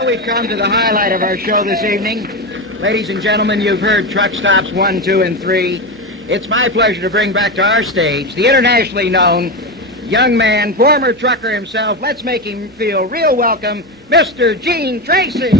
now we've come to the highlight of our show this evening. Ladies and gentlemen, you've heard Truck Stops 1, 2, and 3. It's my pleasure to bring back to our stage the internationally known young man, former trucker himself. Let's make him feel real welcome, Mr. Gene Tracy.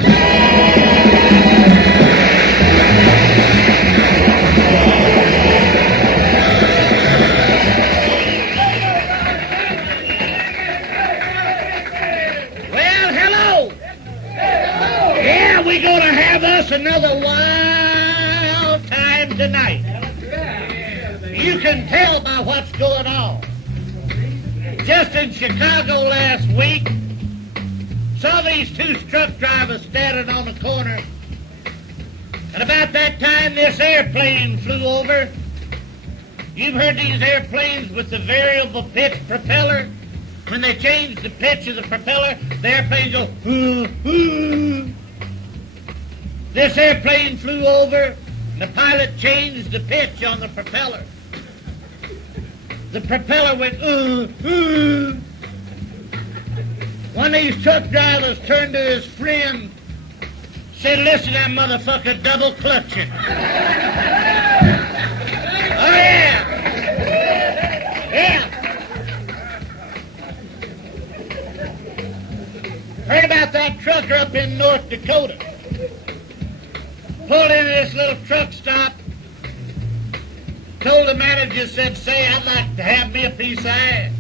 We're going to have us another wild time tonight. You can tell by what's going on. Just in Chicago last week, saw these two truck drivers standing on the corner. And about that time, this airplane flew over. You've heard these airplanes with the variable pitch propeller. When they change the pitch of the propeller, the airplane goes, hoo, hoo. This airplane flew over, and the pilot changed the pitch on the propeller. The propeller went, One of these truck drivers turned to his friend, said, listen, that motherfucker double clutching. Oh, yeah. Yeah. Heard about that trucker up in North Dakota. Pulled into this little truck stop, told the manager, said, say, I'd like to have me a piece of ass.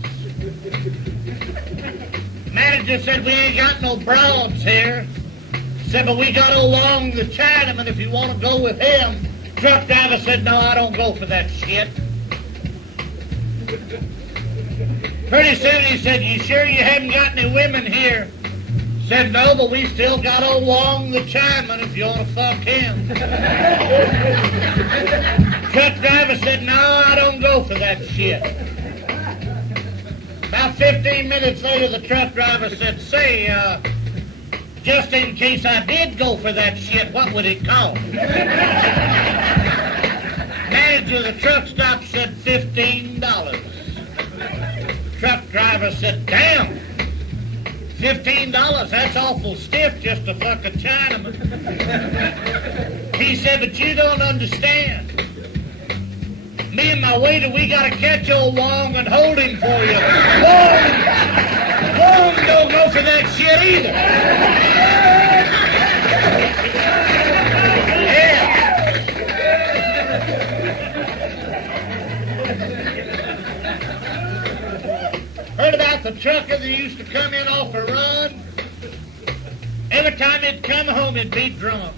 Manager said, we ain't got no broads here. Said, but we got old Long the Chinaman if you want to go with him. Truck driver said, no, I don't go for that shit. Pretty soon he said, you sure you haven't got any women here? Said, no, but we still got old Long the Chinaman if you want to fuck him. Truck driver said, no, I don't go for that shit. About 15 minutes later, the truck driver said, say, just in case I did go for that shit, what would it cost? Manager of the truck stop said $15. Truck driver said, damn. $15, that's awful stiff just to fuck a Chinaman. He said, but you don't understand. Me and my waiter, we got to catch old Long and hold him for you. Long don't go for that shit either. Heard about the trucker that used to come in off a run? Every time he'd come home, he'd be drunk.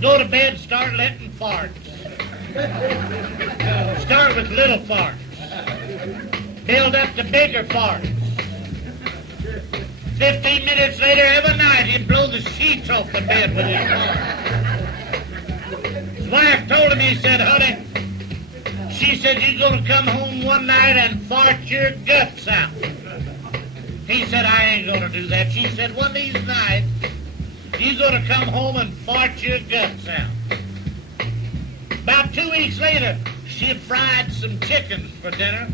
Go to bed, start letting farts. Start with little farts. Build up to bigger farts. 15 minutes later, every night, he'd blow the sheets off the bed with his farts. His wife told him, he said, honey, she said, you're going to come home one night and fart your guts out. He said, I ain't going to do that. She said, one of these nights, you're going to come home and fart your guts out. About 2 weeks later, she had fried some chickens for dinner.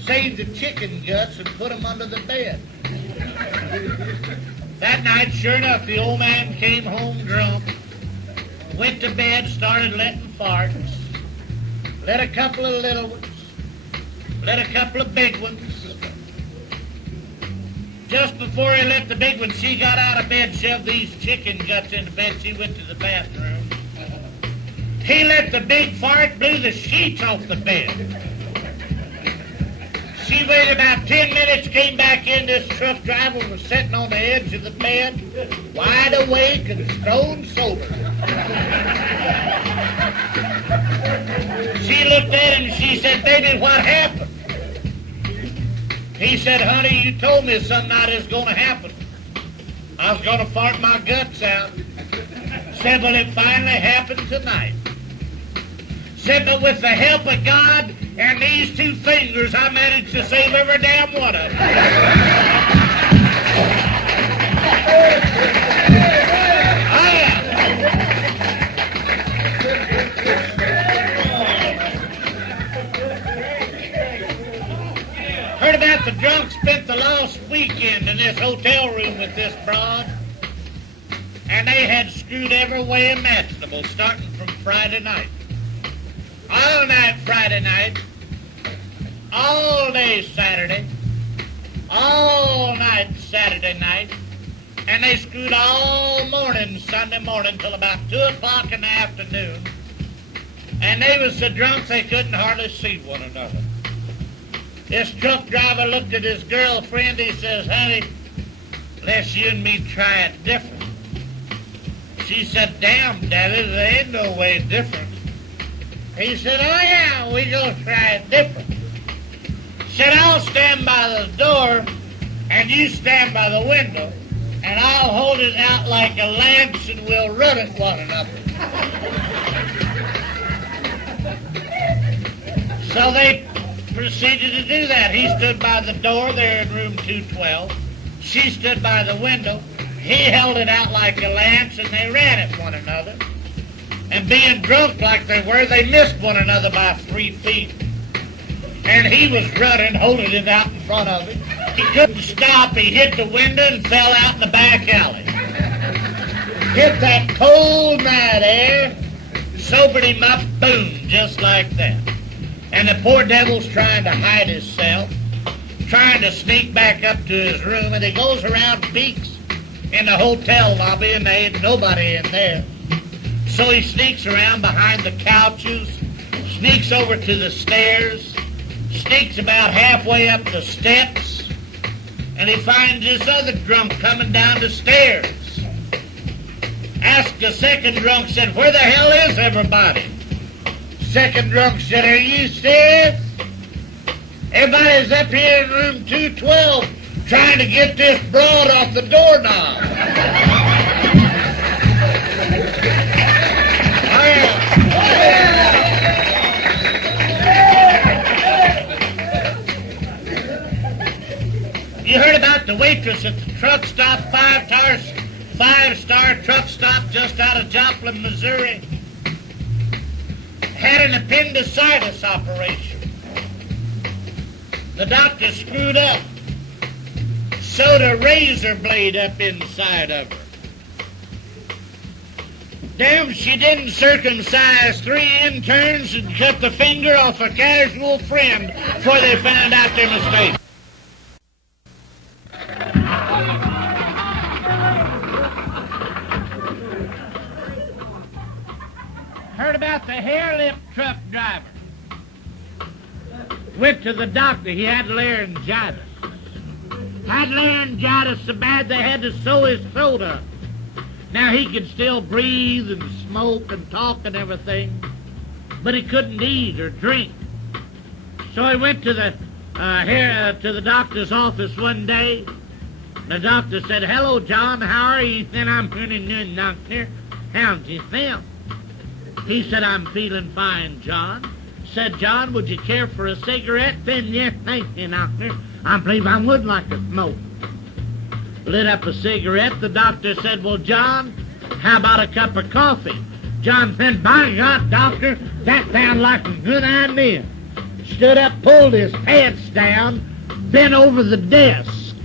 Saved the chicken guts and put them under the bed. That night, sure enough, the old man came home drunk, went to bed, started letting farts. Let a couple of little ones. Let a couple of big ones. Just before he let the big one, she got out of bed, shoved these chicken guts into bed. She went to the bathroom. He let the big fart, blew the sheets off the bed. She waited about 10 minutes, came back in. This truck driver was sitting on the edge of the bed, wide awake and stone sober. She looked at him and she said, baby, what happened? He said, honey, you told me some night it was going to happen. I was going to fart my guts out. Said, well, it finally happened tonight. Said, but with the help of God and these two fingers, I managed to save every damn one of them. Heard about the drunk spent the last weekend in this hotel room with this broad, and they had screwed every way imaginable, starting from Friday night. All night Friday night, all day Saturday, all night Saturday night, and they screwed all morning Sunday morning till about 2 o'clock in the afternoon, and they was so drunk they couldn't hardly see one another. This truck driver looked at his girlfriend. He says, "Honey, let's you and me try it different." She said, "Damn, Daddy, there ain't no way different." He said, "Oh, yeah, we gonna try it different." Said, "I'll stand by the door, and you stand by the window, and I'll hold it out like a lance, and we'll run at one another." So they proceeded to do that. He stood by the door there in room 212. She stood by the window. He held it out like a lance, and they ran at one another. And being drunk like they were, they missed one another by 3 feet. And he was running, holding it out in front of him. He couldn't stop. He hit the window and fell out in the back alley. Hit that cold night air, sobered him up, boom, just like that. And the poor devil's trying to hide himself, trying to sneak back up to his room, and he goes around, peeks in the hotel lobby, and there ain't nobody in there. So he sneaks around behind the couches, sneaks over to the stairs, sneaks about halfway up the steps, and he finds this other drunk coming down the stairs. Asked the second drunk, said, "Where the hell is everybody?" Second drunk said, "Are you serious? Everybody's up here in room 212 trying to get this broad off the doorknob." Oh, yeah. You heard about the waitress at the truck stop, five-star truck stop just out of Joplin, Missouri? Had an appendicitis operation. The doctor screwed up, sewed a razor blade up inside of her. Damn, she didn't circumcise 3 interns and cut the finger off a casual friend before they found out their mistake. Heard about the hair-lip truck driver. Went to the doctor. He had laryngitis. Had laryngitis so bad they had to sew his throat up. Now he could still breathe and smoke and talk and everything, but he couldn't eat or drink. So he went to the doctor's office one day. The doctor said, "Hello, John. How are you?" He said, "I'm feeling good, doctor. How's you feel?" He said, "I'm feeling fine, John." Said, "John, would you care for a cigarette?" Then, "Yes, thank you, doctor. I believe I would like a smoke." Lit up a cigarette. The doctor said, "Well, John, how about a cup of coffee?" John said, "By God, doctor, that sounds like a good idea." Stood up, pulled his pants down, bent over the desk.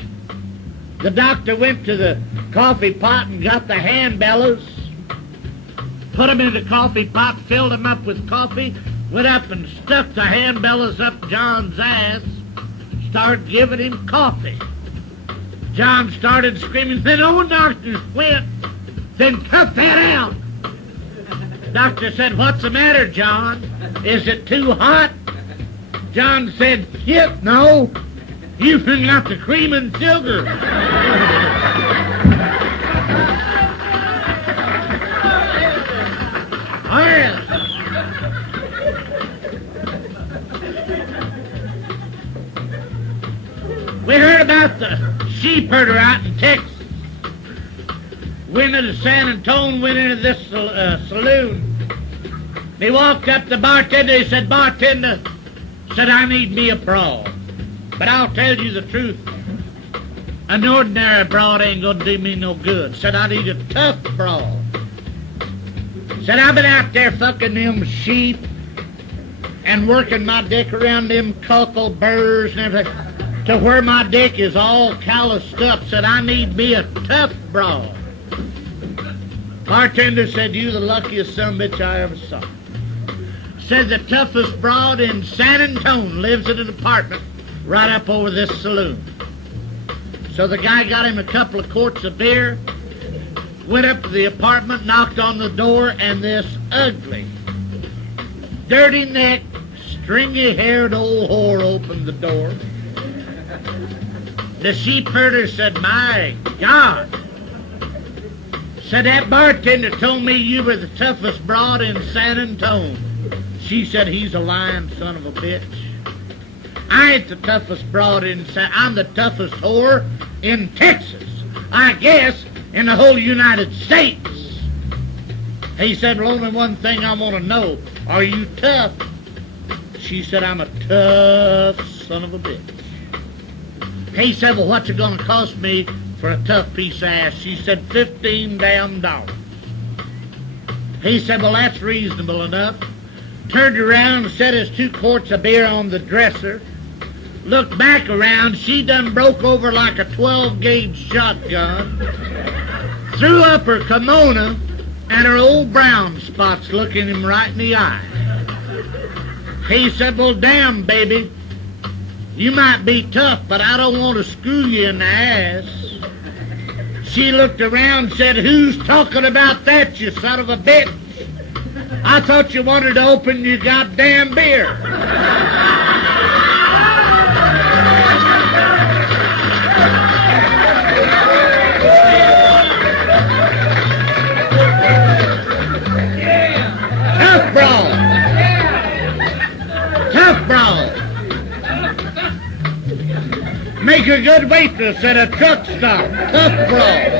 The doctor went to the coffee pot and got the hand bellows, put them in the coffee pot, filled them up with coffee, went up and stuck the hand bellows up John's ass, started giving him coffee. John started screaming, said, "Oh, doctor, quit. Then cut that out." Doctor said, "What's the matter, John? Is it too hot?" John said, "Shit, no. You forgot the cream and sugar." All right. We heard about the sheep herder out in Texas. Went into San Antonio, went into this saloon. He walked up to the bartender. He said, "Bartender," said, "I need me a broad. But I'll tell you the truth. An ordinary broad ain't gonna do me no good." Said, "I need a tough broad." Said, "I've been out there fucking them sheep and working my dick around them cockle burrs and everything. to where my dick is all calloused up. Said, I need me a tough broad. Bartender said, you the luckiest son of a bitch I ever saw. Said the toughest broad in San Antonio lives in an apartment right up over this saloon. So the guy got him a couple of quarts of beer, went up to the apartment, knocked on the door, and this ugly, dirty-necked, stringy-haired old whore opened the door. The sheepherder said, my God. Said, that bartender told me you were the toughest broad in San Antonio. She said, he's a lying son of a bitch. I ain't the toughest broad in I'm the toughest whore in Texas. I guess in the whole United States. He said, well, only one thing I want to know. Are you tough? She said, I'm a tough son of a bitch. He said, well, what's it going to cost me for a tough piece of ass? She said, $15 damn. He said, well, that's reasonable enough. Turned around and set his 2 quarts of beer on the dresser. Looked back around. She done broke over like a 12-gauge shotgun. Threw up her kimono and her old brown spots looking him right in the eye. He said, well, damn, baby. You might be tough, but I don't want to screw you in the ass. She looked around and said, who's talking about that, you son of a bitch? I thought you wanted to open your goddamn beer. Tough brawl. Tough brawl. Make a good waitress at a truck stop. Tough brawl.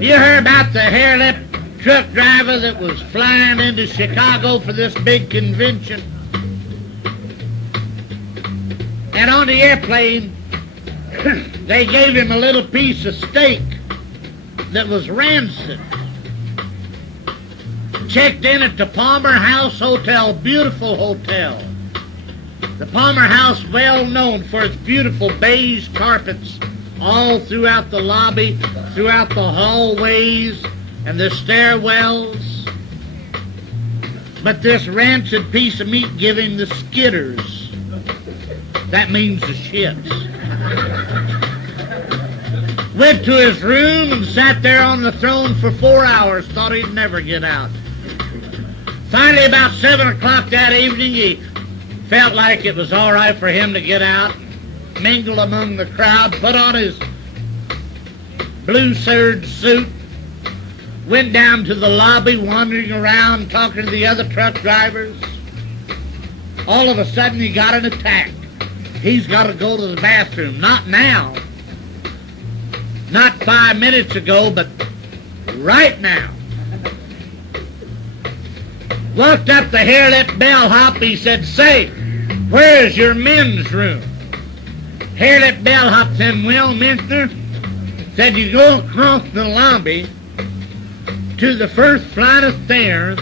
You heard about the hair-lipped truck driver that was flying into Chicago for this big convention? And on the airplane, they gave him a little piece of steak that was rancid. Checked in at the Palmer House Hotel, beautiful hotel. The Palmer House, well known for its beautiful beige carpets all throughout the lobby, throughout the hallways and the stairwells. But this rancid piece of meat gave him the skitters. That means the shits. Went to his room and sat there on the throne for 4 hours, thought he'd never get out. Finally, about 7 o'clock that evening, he felt like it was all right for him to get out, mingle among the crowd, put on his blue serge suit, went down to the lobby, wandering around, talking to the other truck drivers. All of a sudden, he got an attack. He's got to go to the bathroom. Not now. Not 5 minutes ago, but right now. Walked up the hair-lipped bellhop. He said, say, where's your men's room? Hair-lipped bellhop said, well, mister, said you go across the lobby to the first flight of stairs,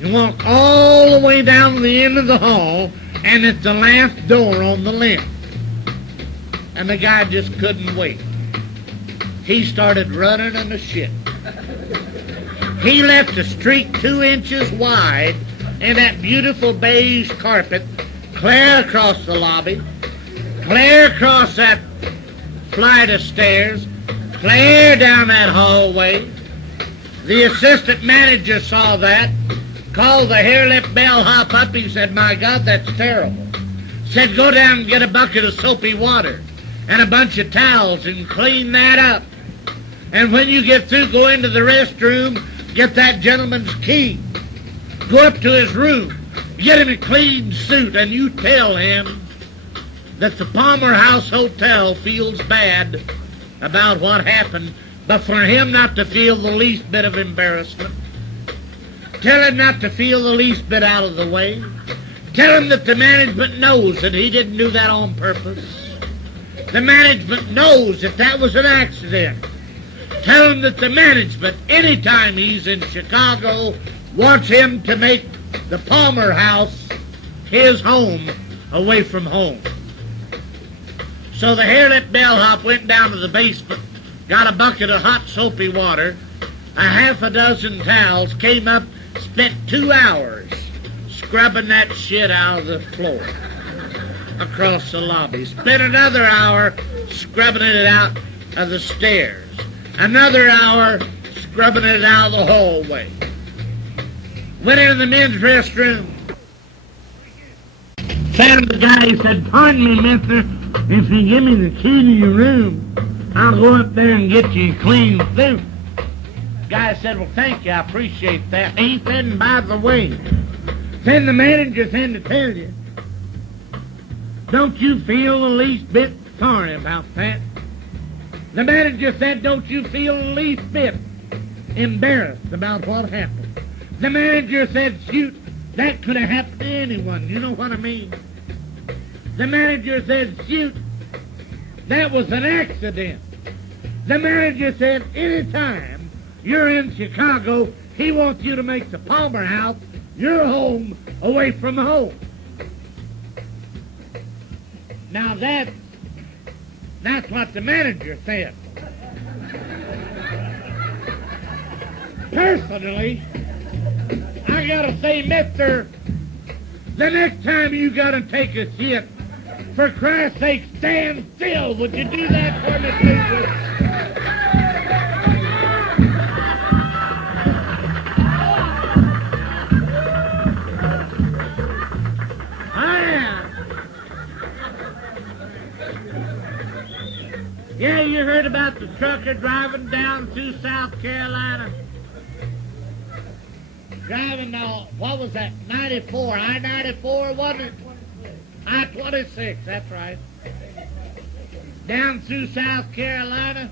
you walk all the way down to the end of the hall, and it's the last door on the left. And the guy just couldn't wait. He started running in the shit. He left a streak 2 inches wide in that beautiful beige carpet, clear across the lobby, clear across that flight of stairs, clear down that hallway. The assistant manager saw that, called the hair-lipped bellhop up. He said, my God, that's terrible. Said, go down and get a bucket of soapy water and a bunch of towels and clean that up. And when you get through, go into the restroom, get that gentleman's key, go up to his room, get him a clean suit, and you tell him that the Palmer House Hotel feels bad about what happened, but for him not to feel the least bit of embarrassment. Tell him not to feel the least bit out of the way. Tell him that the management knows that he didn't do that on purpose. The management knows that that was an accident. Tell him that the management, anytime he's in Chicago, wants him to make the Palmer House his home away from home. So the hare-lip bellhop went down to the basement, got a bucket of hot soapy water, a half a dozen towels, came up, spent 2 hours scrubbing that shit out of the floor across the lobby. Spent another hour scrubbing it out of the stairs. Another hour scrubbing it out of the hallway. Went into the men's restroom. Found the guy. He said, "Pardon me, mister, if you give me the key to your room, I'll go up there and get you clean through." Guy said, "Well, thank you, I appreciate that." He said, "And by the way, then the manager said to tell you, don't you feel the least bit sorry about that?" The manager said, "Don't you feel the least bit embarrassed about what happened?" The manager said, "Shoot, that could have happened to anyone, you know what I mean?" The manager said, "Shoot, that was an accident." The manager said, "Anytime you're in Chicago, he wants you to make the Palmer House your home away from home." Now that's what the manager said. Personally, I gotta say, mister, the next time you gotta take a shit, for Christ's sake, stand still. Would you do that for me, please? Yeah, you heard about the trucker driving down through South Carolina? Driving down, what was that, 94, I-94, wasn't it? I-26, that's right. Down through South Carolina,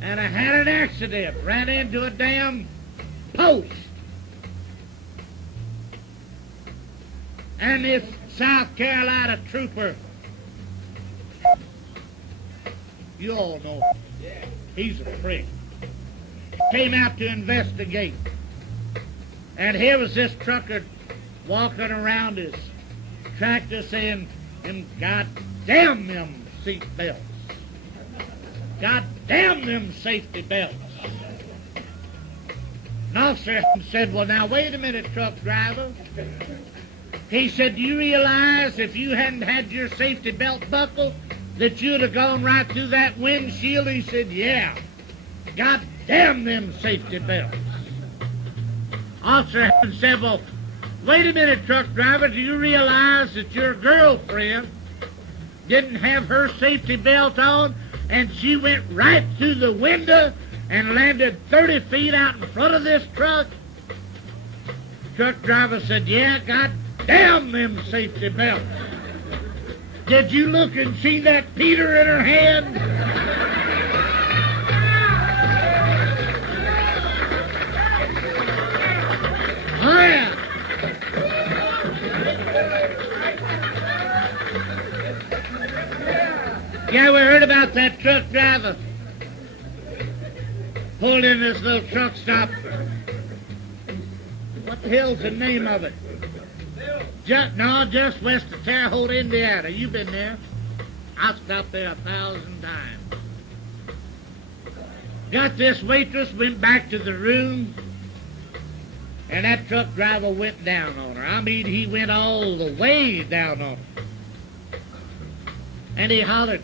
and I had an accident, ran into a damn post. And this South Carolina trooper, you all know, he's a prick, came out to investigate. And here was this trucker walking around his tractor saying, "God damn them seat belts. God damn them safety belts." An officer said, "Well, now, wait a minute, truck driver." He said, "Do you realize if you hadn't had your safety belt buckled, that you'd have gone right through that windshield?" He said, "Yeah. God damn them safety belts." Officer said, "Well, wait a minute, truck driver. Do you realize that your girlfriend didn't have her safety belt on, and she went right through the window and landed 30 feet out in front of this truck?" Truck driver said, "Yeah, God damn them safety belts. Did you look and see that Peter in her hand?" Oh, yeah. Yeah, we heard about that truck driver. Pulled in this little truck stop. What the hell's the name of it? Just west of Terre Haute, Indiana. You've been there. I've stopped there 1,000 times. Got this waitress, went back to the room, and that truck driver went down on her. I mean, he went all the way down on her. And he hollered,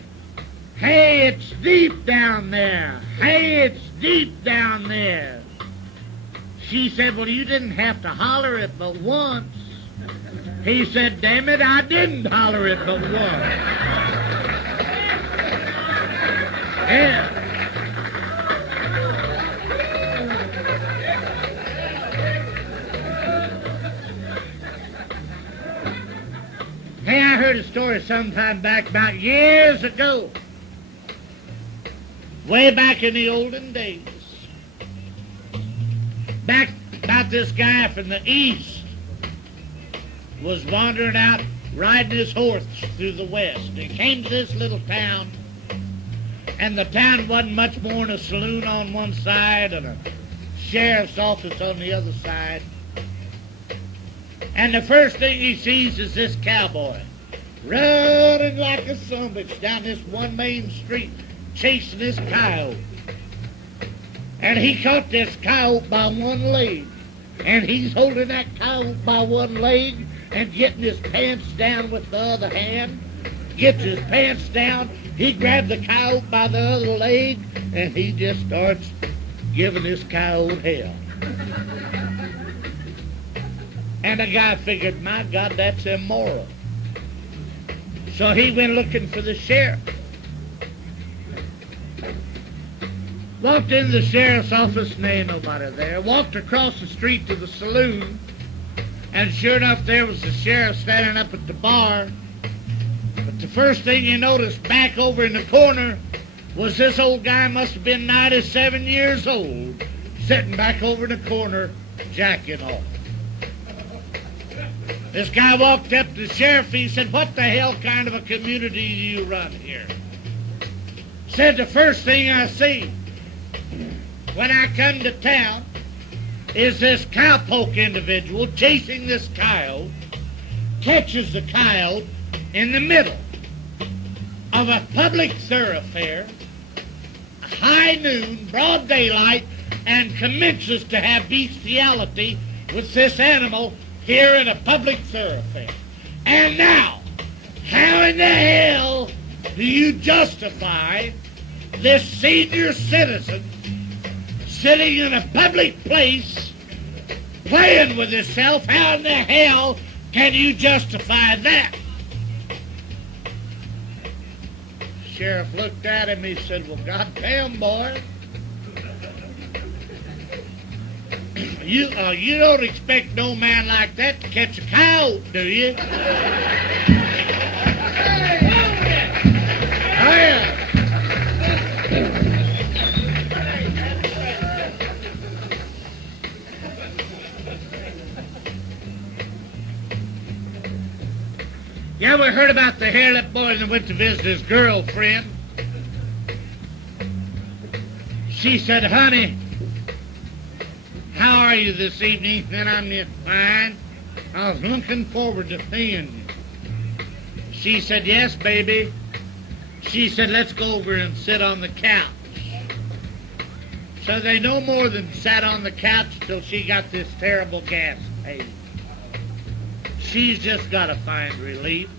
"Hey, it's deep down there. Hey, it's deep down there." She said, "Well, you didn't have to holler it but once." He said, "Damn it, I didn't holler it but once." Yeah. Hey, I heard a story sometime back, about years ago, way back in the olden days, back about this guy from the east was wandering out riding his horse through the west. He came to this little town, and the town wasn't much more than a saloon on one side and a sheriff's office on the other side. And the first thing he sees is this cowboy running like a sumbitch down this one main street, chasing this coyote. And he caught this coyote by one leg. And he's holding that coyote by one leg and getting his pants down with the other hand. Gets his pants down, he grabbed the coyote by the other leg, and he just starts giving this coyote hell. And the guy figured, my God, that's immoral. So he went looking for the sheriff. Walked in the sheriff's office, and there ain't nobody there. Walked across the street to the saloon, and sure enough, there was the sheriff standing up at the bar. But the first thing you noticed back over in the corner was this old guy must have been 97 years old, sitting back over in the corner, jacking off. This guy walked up to the sheriff. He said, what the hell kind of a community do you run here? Said, the first thing I see when I come to town is this cowpoke individual chasing this coyote, catches the coyote in the middle of a public thoroughfare, high noon, broad daylight, and commences to have bestiality with this animal here in a public thoroughfare. And now, how in the hell do you justify this senior citizen sitting in a public place playing with himself? How in the hell can you justify that? Sheriff looked at him. He said, well, goddamn, boy. You don't expect no man like that to catch a coyote, do you? Oh, yeah. You ever heard about the hair-lip boy that went to visit his girlfriend? She said, honey, how are you this evening? And I'm just fine. I was looking forward to seeing you. She said, yes, baby. She said, let's go over and sit on the couch. So they no more than sat on the couch till she got this terrible gas paid. She's just got to find relief.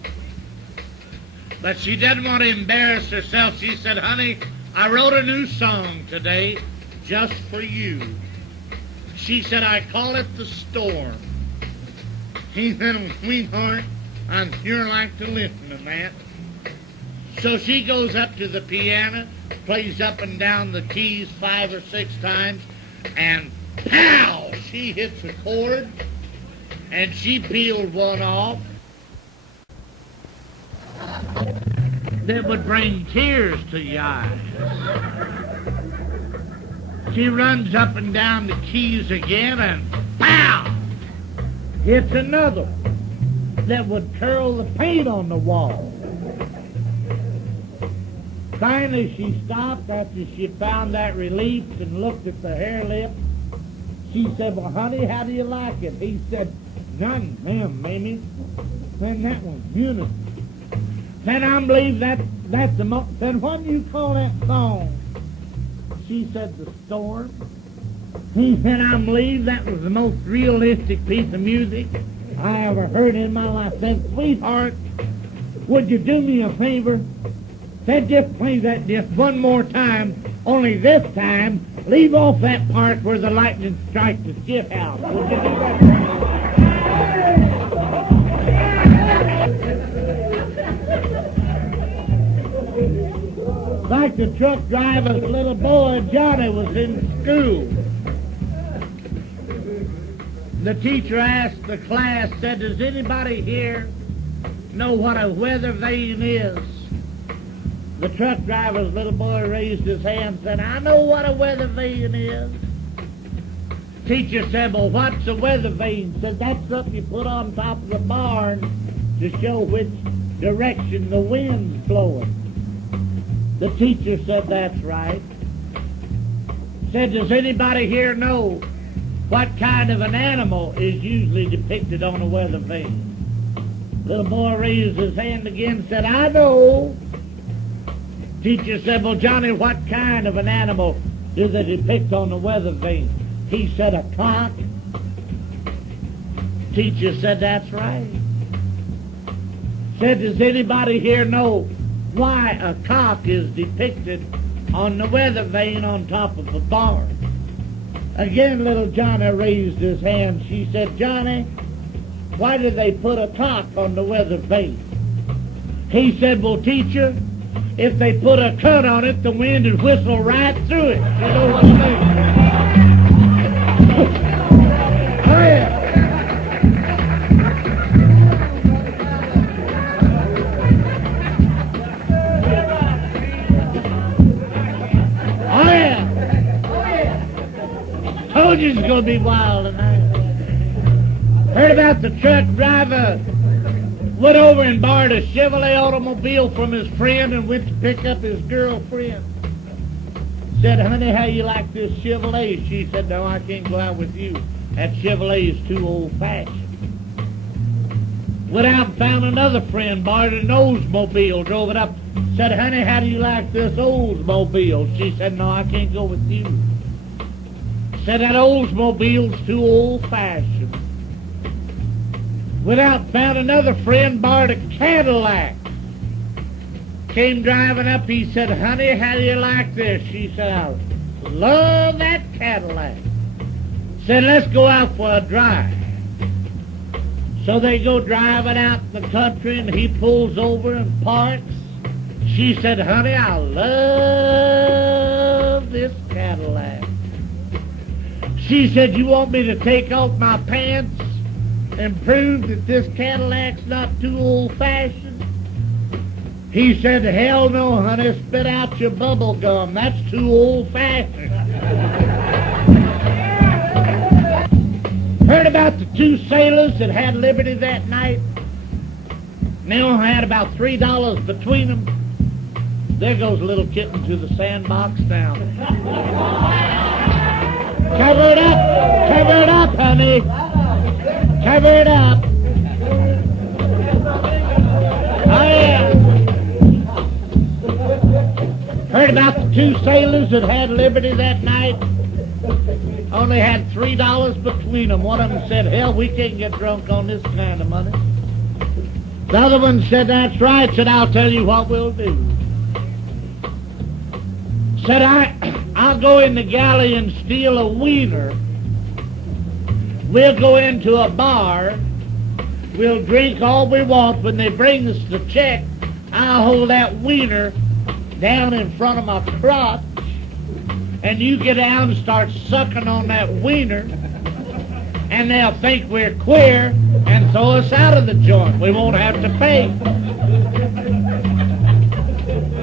But she didn't want to embarrass herself. She said, honey, I wrote a new song today just for you. She said, I call it The Storm. He said, sweetheart, I'd sure like to listen to that. So she goes up to the piano, plays up and down the keys 5 or 6 times, and pow! She hits a chord, and she peeled one off that would bring tears to your eyes. She runs up and down the keys again, and pow! Hits another one that would curl the paint on the wall. Finally, she stopped after she found that relief and looked at the hair lip. She said, well, honey, how do you like it? He said, none, ma'am, Mamie. Then that one's beautiful. Said, I believe that's the most. Said, what do you call that song? She said, The Storm. He said, I believe that was the most realistic piece of music I ever heard in my life. Said, sweetheart, would you do me a favor? Said, just play that just one more time, only this time, leave off that part where the lightning strikes the shit house. Would you do that? Like the truck driver's little boy, Johnny, was in school. The teacher asked the class, said, does anybody here know what a weather vane is? The truck driver's little boy raised his hand and said, I know what a weather vane is. Teacher said, well, what's a weather vane? Said, that's something you put on top of the barn to show which direction the wind's blowing. The teacher said, that's right. Said, does anybody here know what kind of an animal is usually depicted on a weather vane? Little boy raised his hand again and said, I know. Teacher said, well, Johnny, what kind of an animal do they depict on the weather vane? He said, a cock. Teacher said, that's right. Said, does anybody here know why a cock is depicted on the weather vane on top of a barn? Again, little Johnny raised his hand. She said, Johnny, why did they put a cock on the weather vane? He said, well, teacher, if they put a cut on it, the wind would whistle right through it. You know what I mean? Oh, yeah. Told you it's going to be wild tonight. Heard about the truck driver went over and borrowed a Chevrolet automobile from his friend and went to pick up his girlfriend. Said, honey, how you like this Chevrolet? She said, no, I can't go out with you. That Chevrolet is too old-fashioned. Went out and found another friend, borrowed an Oldsmobile, drove it up. Said, honey, how do you like this Oldsmobile? She said, no, I can't go with you. Said, that Oldsmobile's too old-fashioned. Went out and found another friend, borrowed a Cadillac. Came driving up, he said, honey, how do you like this? She said, I love that Cadillac. Said, let's go out for a drive. So they go driving out in the country, and he pulls over and parks. She said, honey, I love this Cadillac. She said, you want me to take off my pants and prove that this Cadillac's not too old-fashioned? He said, hell no, honey, spit out your bubble gum. That's too old-fashioned. Heard about the two sailors that had liberty that night? They only had about $3 between them. There goes little kitten to the sandbox now. Cover it up, honey. Cover it up. Oh, yeah. Heard about the two sailors that had liberty that night? Only had $3 between them. One of them said, hell, we can't get drunk on this kind of money. The other one said, that's right. Said, I'll tell you what we'll do. Said, I'll go in the galley and steal a wiener. We'll go into a bar. We'll drink all we want. When they bring us the check, I'll hold that wiener down in front of my crotch, and you get down and start sucking on that wiener, and they'll think we're queer and throw us out of the joint. We won't have to pay.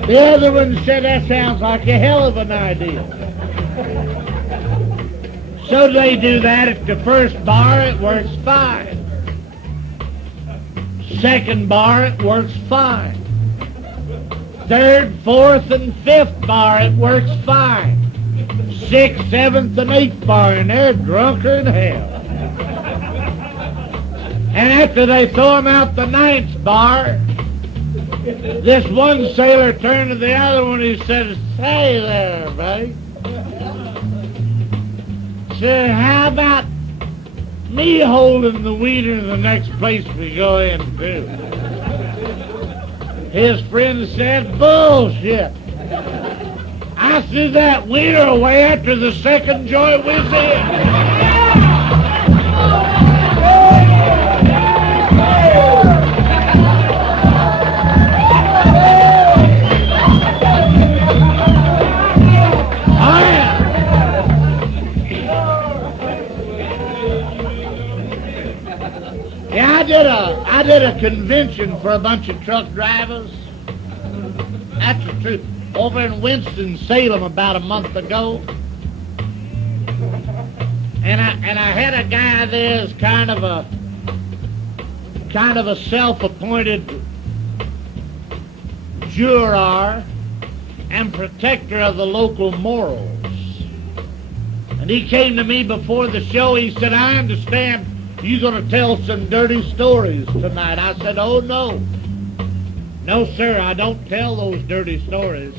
The other one said, that sounds like a hell of an idea. So they do that. At the first bar, it works fine. Second bar, it works fine. Third, fourth, and fifth bar, it works fine. Sixth, seventh, and eighth bar, and they're drunker than hell. And after they throw them out the ninth bar, this one sailor turned to the other one and he said, say there, buddy. Said, how about me holding the wiener the next place we go into? His friend said, bullshit. I threw that wiener away after the second joint was in. I did a convention for a bunch of truck drivers. That's the truth. Over in Winston-Salem about a month ago. And I had a guy there as kind of a self-appointed juror and protector of the local morals. And he came to me before the show. He said, I understand you're going to tell some dirty stories tonight. I said, oh, no. No, sir, I don't tell those dirty stories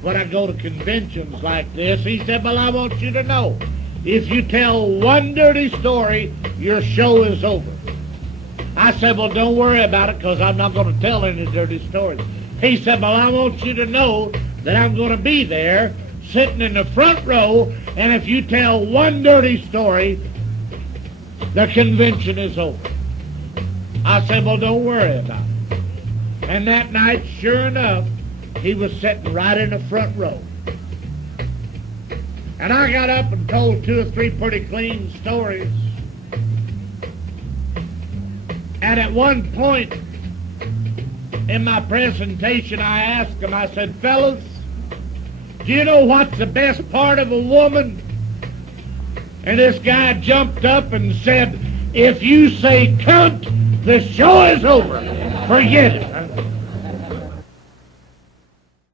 when I go to conventions like this. He said, well, I want you to know, if you tell one dirty story, your show is over. I said, well, don't worry about it, because I'm not going to tell any dirty stories. He said, well, I want you to know that I'm going to be there sitting in the front row, and if you tell one dirty story, the convention is over. I said, well, don't worry about it. And that night, sure enough, he was sitting right in the front row. And I got up and told 2 or 3 pretty clean stories. And at one point in my presentation, I asked him, I said, fellas, do you know what's the best part of a woman? And this guy jumped up and said, if you say cunt, the show is over. Forget it.